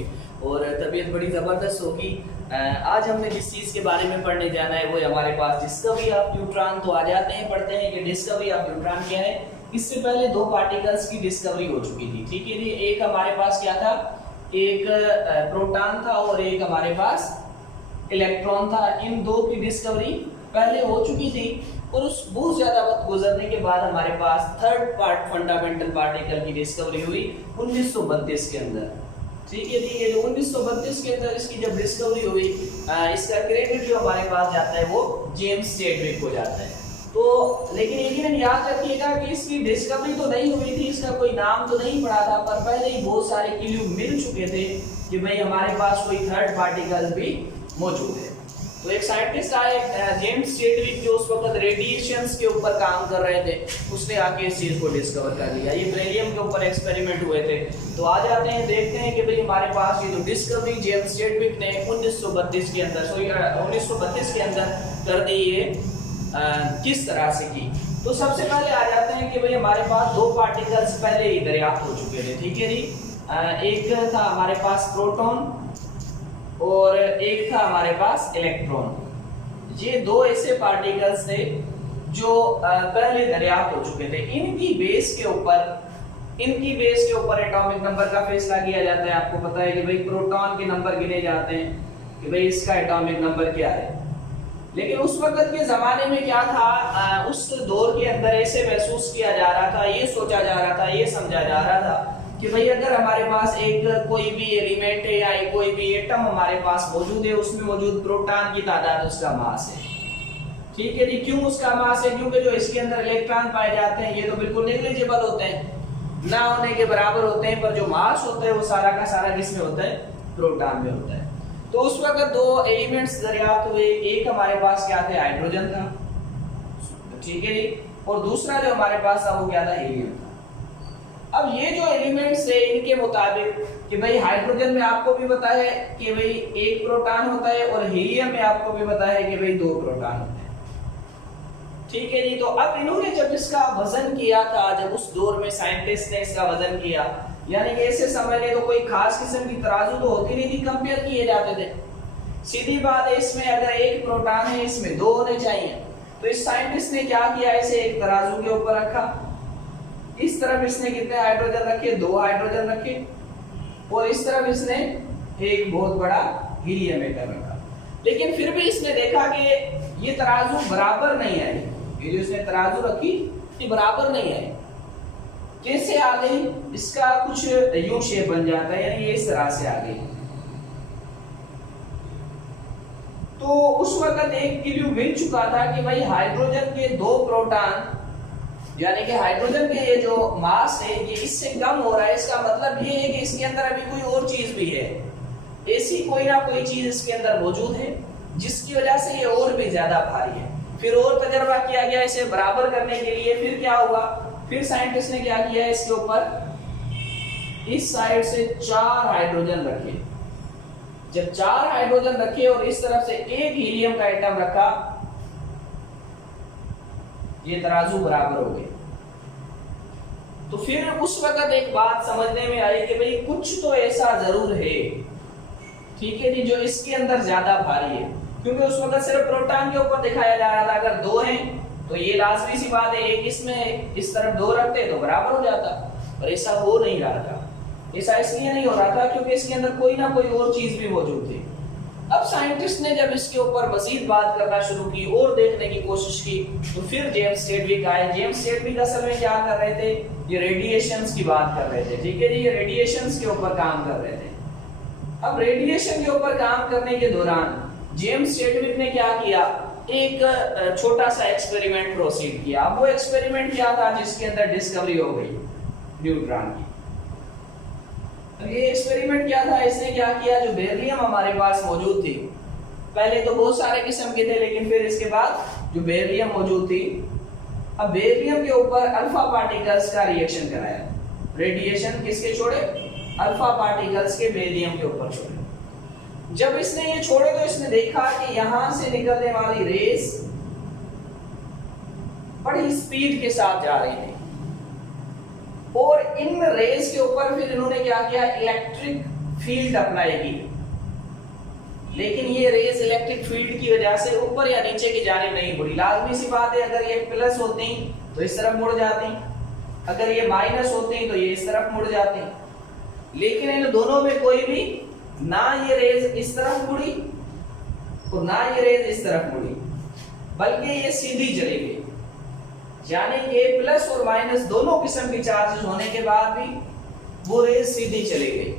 होंगे और तबीयत बड़ी ज़बरदस्त होगी। आज हमने जिस चीज़ के बारे में पढ़ने जाना है वो है हमारे पास डिस्कवरी ऑफ न्यूट्रॉन। तो आ जाते हैं, पढ़ते हैं कि डिस्कवरी ऑफ न्यूट्रॉन क्या है। इससे पहले दो पार्टिकल्स की डिस्कवरी हो चुकी थी, ठीक है जी। एक हमारे पास क्या था, एक प्रोटॉन था और एक हमारे पास इलेक्ट्रॉन था। इन दो की डिस्कवरी पहले हो चुकी थी और उस बहुत ज्यादा वक्त गुजरने के बाद हमारे पास थर्ड फंडामेंटल पार्टिकल की डिस्कवरी हुई 1932 के अंदर, ठीक है जी। ये जो 1932 के अंदर इसकी जब डिस्कवरी हुई, इसका क्रेडिट जो हमारे पास जाता है वो जेम्स चैडविक को जाता है। तो लेकिन यकीनन याद रखिएगा कि इसकी डिस्कवरी तो नहीं हुई थी, इसका कोई नाम तो नहीं पड़ा था, पर पहले ही बहुत सारे क्लू मिल चुके थे कि भाई हमारे पास कोई थर्ड पार्टिकल भी मौजूद है। तो एक साइंटिस्ट आए जेम्स चैडविक, जो उस वक्त रेडिएशंस के ऊपर काम कर रहे थे, उसने आके इस चीज को डिस्कवर कर लिया। ये बेरिलियम के ऊपर एक्सपेरिमेंट हुए थे। तो आ जाते हैं, देखते हैं कि भाई हमारे पास ये जो डिस्कवरी जेम्स चैडविक ने 1932 के अंदर 1932 के अंदर कर दी, ये किस तरह से की। तो सबसे पहले आ जाते हैं कि भाई हमारे पास दो पार्टिकल्स पहले ही दरियाफ्त हो चुके थे, ठीक है जी। एक था हमारे पास प्रोटॉन और एक था हमारे पास इलेक्ट्रॉन। ये दो ऐसे पार्टिकल्स थे जो पहले दरियाफ्त हो चुके थे। इनकी बेस के ऊपर एटॉमिक नंबर का फैसला किया जाता है। आपको पता है कि भाई प्रोटॉन के नंबर गिने जाते हैं कि भाई इसका एटॉमिक नंबर क्या है। लेकिन उस वक्त के जमाने में क्या था, उस दौर के अंदर ऐसे महसूस किया जा रहा था, ये सोचा जा रहा था, ये समझा जा रहा था कि भाई अगर हमारे पास एक कोई भी एलिमेंट है या कोई भी एटम हमारे पास मौजूद है, उसमें मौजूद प्रोटॉन की तादाद उसका मास है, ठीक है जी। क्यों उसका मास है? क्योंकि जो इसके अंदर इलेक्ट्रॉन पाए जाते हैं ये तो बिल्कुल नेग्लिजिबल होते हैं, ना होने के बराबर होते हैं, पर जो मास होता है वो सारा का सारा किसमें होता है? प्रोटॉन में होता है। तो उस वक्त दो एलिमेंट्स दरियाफ्त हुए। एक हमारे पास क्या थे? हाइड्रोजन था, ठीक है जी, और दूसरा जो हमारे पास था वो क्या था? हीलियम था। अब ये जो एलिमेंट्स है इनके मुताबिक कि भाई हाइड्रोजन में आपको भी पता है कि भाई एक प्रोटॉन होता है और हीलियम में आपको भी पता है कि भाई दो प्रोटॉन होते हैं, ठीक है जी। तो अब इन्होंने जब इसका वजन किया था, जब उस दौर में साइंटिस्ट ने इसका वजन किया, यानी कि ऐसे समय में तो कोई खास किस्म की तराजू तो होती नहीं थी, कंपेयर किए जाते थे। सीधी बात है, इसमें अगर एक प्रोटॉन है इसमें दो होने चाहिए। तो इस साइंटिस्ट ने क्या किया, इसे एक तराजू के ऊपर रखा, इस तरफ इसने कितने हाइड्रोजन रखे? दो हाइड्रोजन रखे, और इस तरफ इसने एक बहुत बड़ा हीलियम एटम रखा। लेकिन फिर भी इसने देखा कि ये तराजू बराबर नहीं आई। ये जो इसने तराजू रखी ये बराबर नहीं आई। कैसे आ गई? इसका कुछ यू शेप बन जाता है, यानी ये इस तरह से आ गई। तो उस वक्त एक क्लू मिल चुका था कि भाई हाइड्रोजन के दो प्रोटॉन, यानी कि हाइड्रोजन के ये जो मास है ये इससे कम हो रहा है। इसका मतलब ये है कि इसके अंदर अभी कोई और चीज भी है, ऐसी कोई ना कोई चीज इसके अंदर मौजूद है जिसकी वजह से ये और भी ज्यादा भारी है। फिर और तजर्बा किया गया इसे बराबर करने के लिए। फिर क्या हुआ? फिर साइंटिस्ट ने क्या किया, इसके ऊपर इस साइड से 4 हाइड्रोजन रखे। जब 4 हाइड्रोजन रखे और इस तरफ से एक हीलियम का एटम रखा, ये तराजू बराबर हो गए। तो फिर उस वक्त एक बात समझने में आई कि भाई कुछ तो ऐसा जरूर है, ठीक है जी, जो इसके अंदर ज्यादा भारी है। क्योंकि उस वक्त सिर्फ प्रोटॉन के ऊपर दिखाया जा रहा था। अगर दो हैं तो ये लाजमी सी बात है, एक इसमें इस तरफ दो रखते तो बराबर हो जाता, पर ऐसा हो नहीं रहा था। ऐसा इसलिए नहीं हो रहा था क्योंकि इसके अंदर कोई ना कोई और चीज भी मौजूद थी। अब साइंटिस्ट ने जब इसके ऊपर मजीद बात करना शुरू की और देखने की कोशिश की, तो फिर जेम्स चैडविक आए। जेम्स चैडविक असल में क्या कर रहे थे? ये रेडिएशंस की बात कर रहे थे, ठीक है जी। ये रेडिएशंस के ऊपर काम कर रहे थे। अब रेडिएशन के ऊपर काम करने के दौरान जेम्स चैडविक ने क्या किया, एक छोटा सा एक्सपेरिमेंट प्रोसीड किया। अब वो एक्सपेरिमेंट क्या था जिसके अंदर डिस्कवरी हो गई न्यूट्रॉन की। ये एक्सपेरिमेंट क्या था? इसने क्या किया, जो बेरिलियम हमारे पास मौजूद थी, पहले तो बहुत सारे किस्म के थे, लेकिन फिर इसके बाद जो बेरिलियम मौजूद थी, अब बेरिलियम के ऊपर अल्फा पार्टिकल्स का रिएक्शन कराया। रेडिएशन किसके छोड़े? अल्फा पार्टिकल्स के बेरिलियम के ऊपर छोड़े। जब इसने ये छोड़े तो इसने देखा कि यहां से निकलने वाली रेस बड़ी स्पीड के साथ जा रही थी और इन रेस के ऊपर फिर इन्होंने क्या किया, इलेक्ट्रिक फील्ड अप्लाई की, लेकिन ये रेज इलेक्ट्रिक फील्ड की वजह से ऊपर या नीचे की जानिब नहीं मुड़ी। लाजमी सी बात है, अगर ये प्लस होती तो इस तरफ मुड़ जाती, अगर ये माइनस होती तो ये इस तरफ मुड़ जाती, लेकिन इन दोनों में कोई भी ना ये रेज इस तरफ मुड़ी और ना ये रेज इस तरफ मुड़ी, बल्कि ये सीधी चली गई। यानी कि प्लस और माइनस दोनों किस्म की चार्जेस होने के बाद भी वो रेज सीधी चली गई।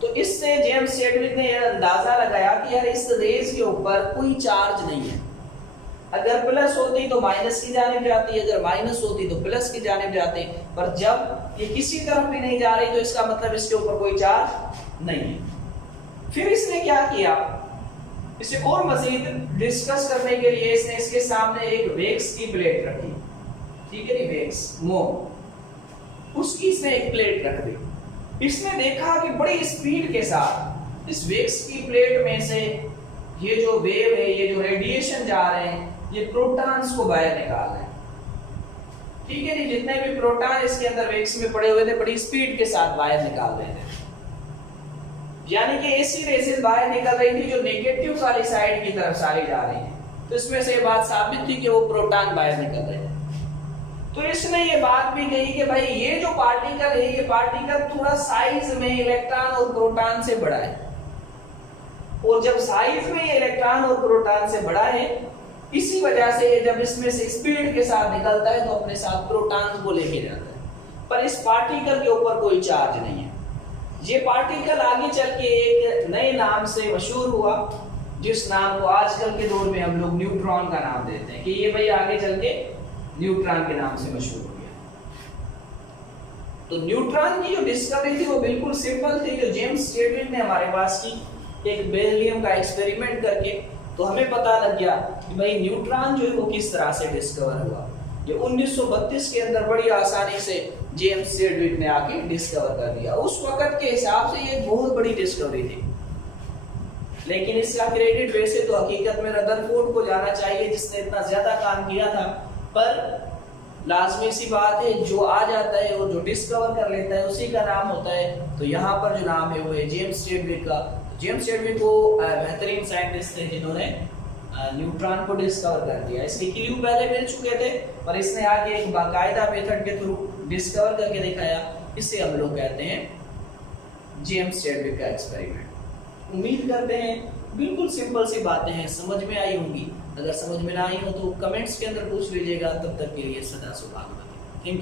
तो इससे जेम्स चैडविक ने यह अंदाजा लगाया कि यार इस रेज के ऊपर कोई चार्ज नहीं है। अगर प्लस होती तो माइनस की जानिब जाती, अगर माइनस होती तो प्लस की जानिब जाती, पर जब ये किसी तरफ भी नहीं जा रही तो इसका मतलब इसके ऊपर कोई चार्ज नहीं है। फिर इसने क्या किया, इसे और मजीद डिस्कस करने के लिए इसने इसके सामने एक वैक्स की प्लेट रखी, ठीक है, वैक्स मोम, उसकी इसने एक प्लेट रख दी। इसने देखा कि बड़ी स्पीड के साथ इस वैक्स की प्लेट में से ये जो वेव है, ये जो रेडिएशन जा रहे हैं, ये प्रोटॉन्स को बाहर निकाल रहे हैं, ठीक है जी। जितने भी प्रोटॉन इसके अंदर वैक्स में पड़े हुए थे बड़ी स्पीड के साथ बाहर निकाल रहे थे। यानी कि ऐसी रेसेस बाहर निकल रही थी जो नेगेटिव वाली साइड की तरफ सारी जा रही है। तो इसमें से बात साबित थी कि वो प्रोटॉन बाहर निकल रहे हैं। तो इसने ये बात भी कही कि भाई ये जो पार्टिकल है, ये पार्टिकल थोड़ा साइज में इलेक्ट्रॉन और प्रोटॉन से बड़ा है, और जब साइज में ये इलेक्ट्रॉन और प्रोटॉन से बड़ा है, इसी वजह से जब इसमें से स्पीड के साथ निकलता है तो अपने साथ प्रोटॉन्स को लेके जाता है। पर इस पार्टिकल के ऊपर कोई चार्ज नहीं है। ये पार्टिकल आगे चल के एक नए नाम से मशहूर हुआ, जिस नाम को आजकल के दौर में हम लोग न्यूट्रॉन का नाम देते हैं, कि ये भाई आगे चल के न्यूट्रॉन के नाम से मशहूर हो गया। तो न्यूट्रॉन की जो डिस्कवरी थी वो बिल्कुल सिंपल थी, जो जेम्स चैडविक ने हमारे पास की एक बेरिलियम का एक्सपेरिमेंट करके, तो हमें पता लग गया कि भाई न्यूट्रॉन जो है वो किस तरह से डिस्कवर हुआ। ये 1932 के अंदर बड़ी आसानी से जेम्स चैडविक ने आके डिस्कवर कर दिया। उस वक्त के हिसाब से ये बहुत बड़ी डिस्कवरी थी, लेकिन इसका क्रेडिट वैसे तो हकीकत में रदरफोर्ड को जाना चाहिए, जिसने इतना ज्यादा काम किया था। पर लाजमी सी बात है, जो आ जाता है और जो डिस्कवर कर लेता है उसी का नाम होता है। तो यहाँ पर जो नाम है वो है जेम्स चैडविक का। जेम्स चैडविक वो बेहतरीन साइंटिस्ट थे जिन्होंने न्यूट्रॉन को डिस्कवर कर दिया। इसके क्लू पहले मिल चुके थे, पर इसने आगे एक बाकायदा मेथड के थ्रू डिस्कवर करके दिखाया। इसे हम लोग कहते हैं जेम्स चैडविक का एक्सपेरिमेंट। उम्मीद करते हैं बिल्कुल सिंपल सी बातें हैं, समझ में आई होंगी। अगर समझ में ना आई हो तो कमेंट्स के अंदर पूछ लीजिएगा। तब तक के लिए सदा सुभागवती। Thank you.